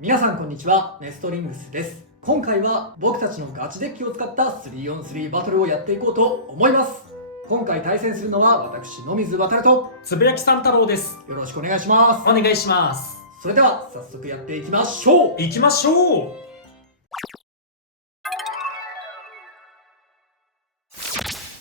皆さんこんにちは、ネストリングスです。今回は僕たちのガチデッキを使った 3on3 バトルをやっていこうと思います。今回対戦するのは私、野水航とつぶやきさん太郎です。よろしくお願いします。お願いします。それでは早速やっていきましょう。行きましょう。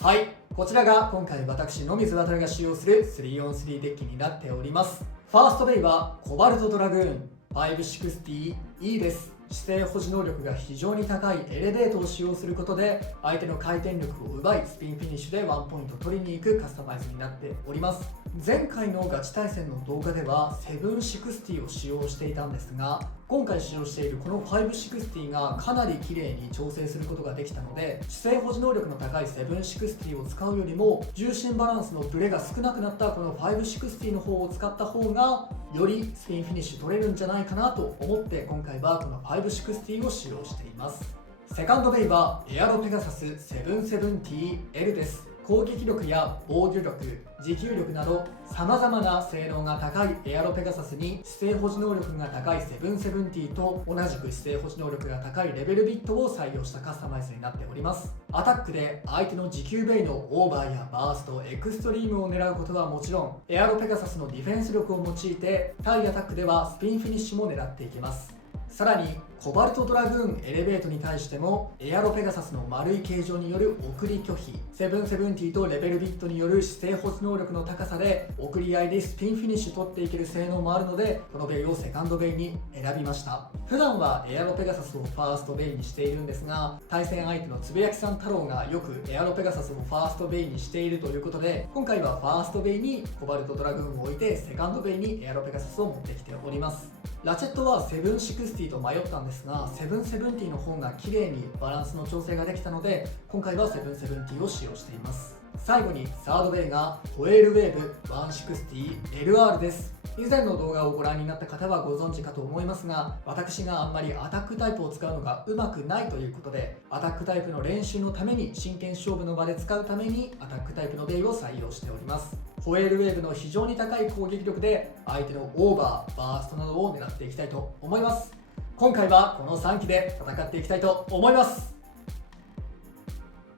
はい、こちらが今回私、野水航が使用する 3on3 デッキになっております。ファーストベイはコバルトドラグーン 560E です。姿勢保持能力が非常に高いエレベートを使用することで相手の回転力を奪いスピンフィニッシュでワンポイント取りに行くカスタマイズになっております。前回のガチ対戦の動画では760を使用していたんですが、今回使用しているこの560がかなり綺麗に調整することができたので、姿勢保持能力の高い760を使うよりも重心バランスのブレが少なくなったこの560の方を使った方がよりスピンフィニッシュ取れるんじゃないかなと思って今回はこの560を使用しています。セカンドベイはエアロペガサス 770L です。攻撃力や防御力、持久力など様々な性能が高いエアロペガサスに姿勢保持能力が高い770と同じく姿勢保持能力が高いレベルビットを採用したカスタマイズになっております。アタックで相手の持久ベイのオーバーやバースト、エクストリームを狙うことはもちろん、エアロペガサスのディフェンス力を用いて対アタックではスピンフィニッシュも狙っていきます。さらにコバルトドラグーンエレベートに対してもエアロペガサスの丸い形状による送り拒否、770とレベルビットによる姿勢保持能力の高さで送り合いでスピンフィニッシュ取っていける性能もあるので、このベイをセカンドベイに選びました。普段はエアロペガサスをファーストベイにしているんですが、対戦相手のつぶやきさん太郎がよくエアロペガサスをファーストベイにしているということで、今回はファーストベイにコバルトドラグーンを置いてセカンドベイにエアロペガサスを持ってきております。ラチェットは760と迷ったんですが、770の方が綺麗にバランスの調整ができたので、今回は770を使用しています。最後にサードベイがホエールウェーブ 160LR です。以前の動画をご覧になった方はご存知かと思いますが、私があんまりアタックタイプを使うのがうまくないということで、アタックタイプの練習のために真剣勝負の場で使うためにアタックタイプのベイを採用しております。ホエールウェーブの非常に高い攻撃力で相手のオーバー、バーストなどを狙っていきたいと思います。今回はこの3機で戦っていきたいと思います。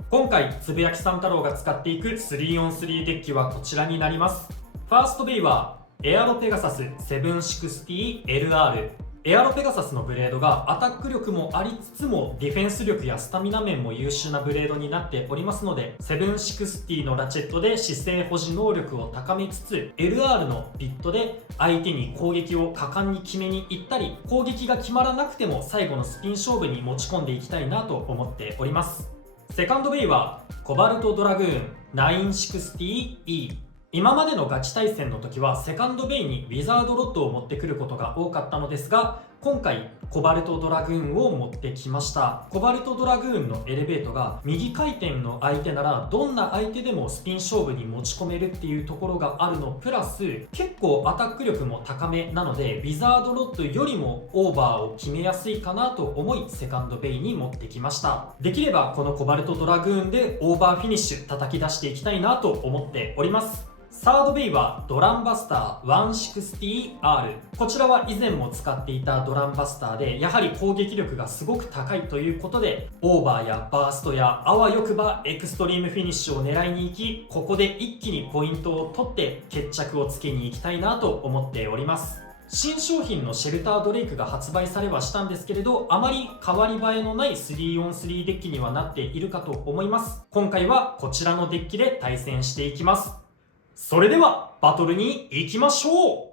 今回つぶやきさん太郎が使っていく 3on3 デッキはこちらになります。ファーストベイはエアロペガサス 760LR。 エアロペガサスのブレードがアタック力もありつつもディフェンス力やスタミナ面も優秀なブレードになっておりますので、760のラチェットで姿勢保持能力を高めつつ LR のビットで相手に攻撃を果敢に決めに行ったり、攻撃が決まらなくても最後のスピン勝負に持ち込んでいきたいなと思っております。セカンドベイはコバルトドラグーン 960E。 今までのガチ対戦の時はセカンドベイにウィザードロッドを持ってくることが多かったのですが、今回コバルトドラグーンを持ってきました。コバルトドラグーンのエレベートが右回転の相手ならどんな相手でもスピン勝負に持ち込めるっていうところがあるのプラス、結構アタック力も高めなのでウィザードロッドよりもオーバーを決めやすいかなと思いセカンドベイに持ってきました。できればこのコバルトドラグーンでオーバーフィニッシュ叩き出していきたいなと思っております。サードベイはドランバスター 160R。 こちらは以前も使っていたドランバスターで、やはり攻撃力がすごく高いということでオーバーやバーストやあわよくばエクストリームフィニッシュを狙いに行き、ここで一気にポイントを取って決着をつけに行きたいなと思っております。新商品のシェルタードレイクが発売されはしたんですけれど、あまり変わり映えのない 3on3 デッキにはなっているかと思います。今回はこちらのデッキで対戦していきます。それではバトルに行きましょう。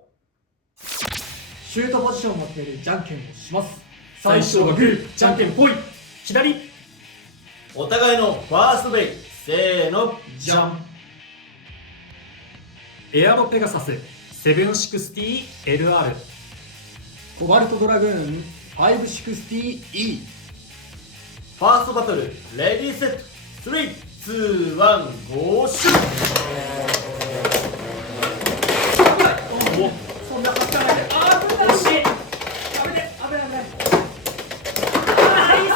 シュートポジションを持っているじゃんけんをします。最初はグー、じゃんけんぽい。左。お互いのファーストベイ、せーの、じゃん。エアロペガサス 760LR。 コバルトドラグーン 560E。 ファーストバトル、レディーセット、3、2、1、ゴーシュー。そんなはかないで。あー、惜しい。危ない危ない危ない。ナイス。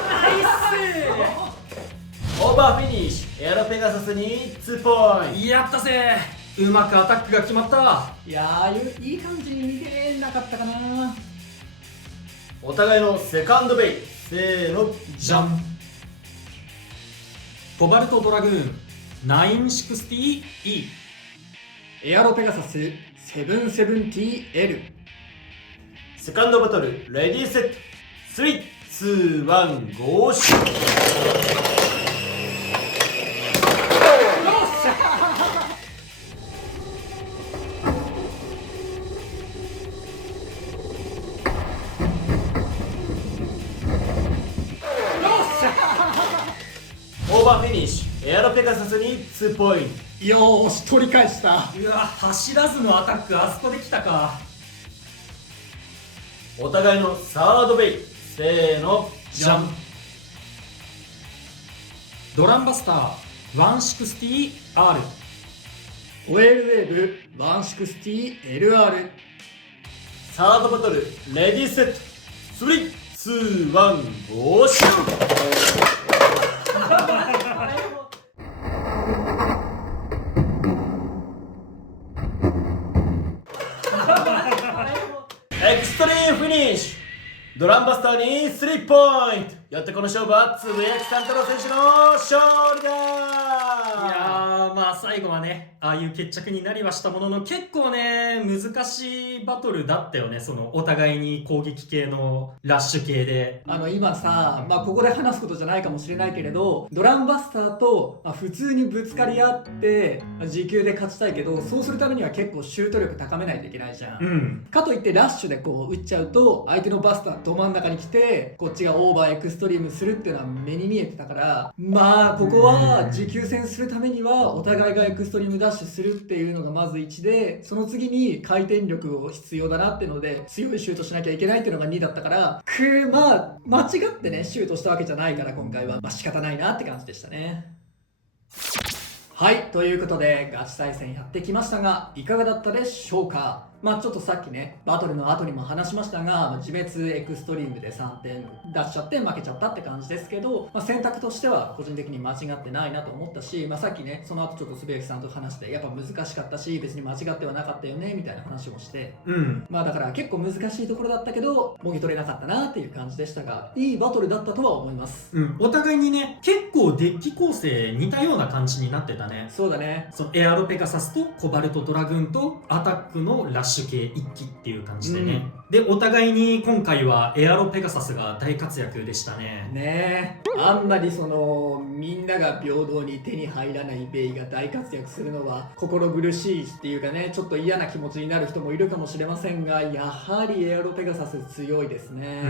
ナイス。バーフィニッシュ。エアロペガサスに2ポイント。やったぜ。うまくアタックが決まった。いやー、いい感じに見てなかったかな。お互いのセカンドベイ。せーの、じゃん。コバルトドラグーン 960E。 エアロペガサス 770L。セカンドバトル、レディーセット。3、2、1、ゴーシュート。オーバーフィニッシュ。エアロペガサスに2ポイント。よーし、取り返した。うわ、走らずのアタックあそこで来たか。お互いのサードベイ。せーの、じゃん。ドランバスター 160R。 ホエールウェーブ 160LR。サードバトル、レディーセット。3、2、1、ゴーシュート。エクストリームフィニッシュ。ドランバスターに3ポイント。よってこの勝負はつぶやき三太郎選手の勝利だ。いやー、まあ最後はね、ああいう決着になりはしたものの、結構ね難しいバトルだったよね。そのお互いに攻撃系のラッシュ系で。今さ、ここで話すことじゃないかもしれないけれど、ドランバスターと、普通にぶつかり合って持久で勝ちたいけど、そうするためには結構シュート力高めないといけないじゃん。うん。かといってラッシュでこう打っちゃうと、相手のバスターど真ん中に来てこっちがオーバーエクストリームするっていうのは目に見えてたから、ここは持久戦するためにはお互いがエクストリームダッシュするっていうのがまず1で、その次に回転力を必要だなっていうので強いシュートしなきゃいけないっていうのが2だったから、間違ってねシュートしたわけじゃないから、今回は仕方ないなって感じでしたね。はい、ということでガチ対戦やってきましたが、いかがだったでしょうか。ちょっとさっきねバトルの後にも話しましたが、自滅エクストリームで3点出しちゃって負けちゃったって感じですけど、選択としては個人的に間違ってないなと思ったし、さっきねその後ちょっとつぶやきさんと話して、やっぱ難しかったし別に間違ってはなかったよねみたいな話もして、だから結構難しいところだったけどもぎ取れなかったなっていう感じでしたが、いいバトルだったとは思います。お互いにね結構デッキ構成似たような感じになってたね。そうだね。そのエアロペガサスとコバルトドラグーンとアタックのラッシュ系一機っていう感じでね、でお互いに今回はエアロペガサスが大活躍でしたね。あんまりみんなが平等に手に入らないベイが大活躍するのは心苦しいっていうかね、ちょっと嫌な気持ちになる人もいるかもしれませんが、やはりエアロペガサス強いですね。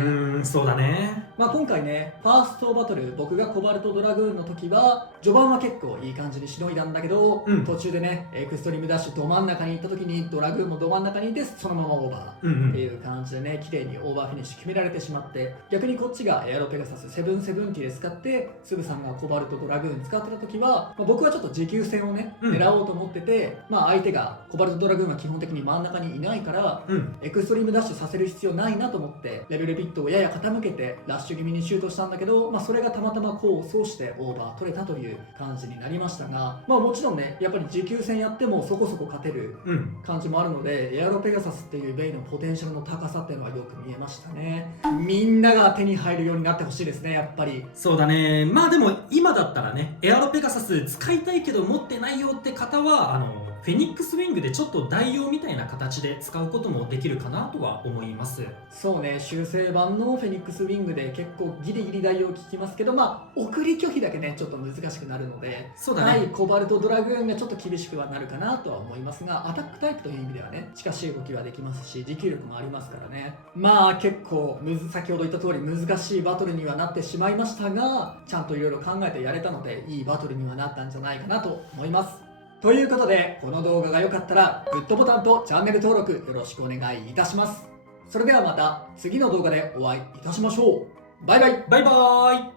そうだね。今回ねファーストバトル、僕がコバルトドラグーンの時は序盤は結構いい感じにしのいだんだけど、途中でねエクストリームダッシュど真ん中に行った時にドラグーンもど真ん中にいて、そのままオーバーっていう感じでね綺麗にオーバーフィニッシュ決められてしまって、逆にこっちがエアロペガサス770で使ってつぶさんがコバルトドラグーン使ってた時は、僕はちょっと持久戦をね狙おうと思ってて、相手がコバルトドラグーンは基本的に真ん中にいないから、エクストリームダッシュさせる必要ないなと思ってレベルビットをやや傾けてラッシュ気味にシュートしたんだけど、それがたまたま功を奏してオーバー取れたという感じになりましたが、もちろんねやっぱり持久戦やってもそこそこ勝てる感じもあるので、エアロペガサスっていうベイのポテンシャルの高さっていうのはよく見えましたね。みんなが手に入るようになってほしいですね、やっぱり。そうだね。でも今だったらねエアロペガサス使いたいけど持ってないよって方はフェニックスウィングでちょっと代用みたいな形で使うこともできるかなとは思います。そうね、修正版のフェニックスウィングで結構ギリギリ代用聞きますけど、送り拒否だけねちょっと難しくなるので、そうだね、コバルトドラグーンがちょっと厳しくはなるかなとは思いますが、アタックタイプという意味ではね近しい動きはできますし持久力もありますからね。結構先ほど言った通り難しいバトルにはなってしまいましたが、ちゃんといろいろ考えてやれたのでいいバトルにはなったんじゃないかなと思います。ということで、この動画が良かったらグッドボタンとチャンネル登録よろしくお願いいたします。それではまた次の動画でお会いいたしましょう。バイバイ。バイバーイ。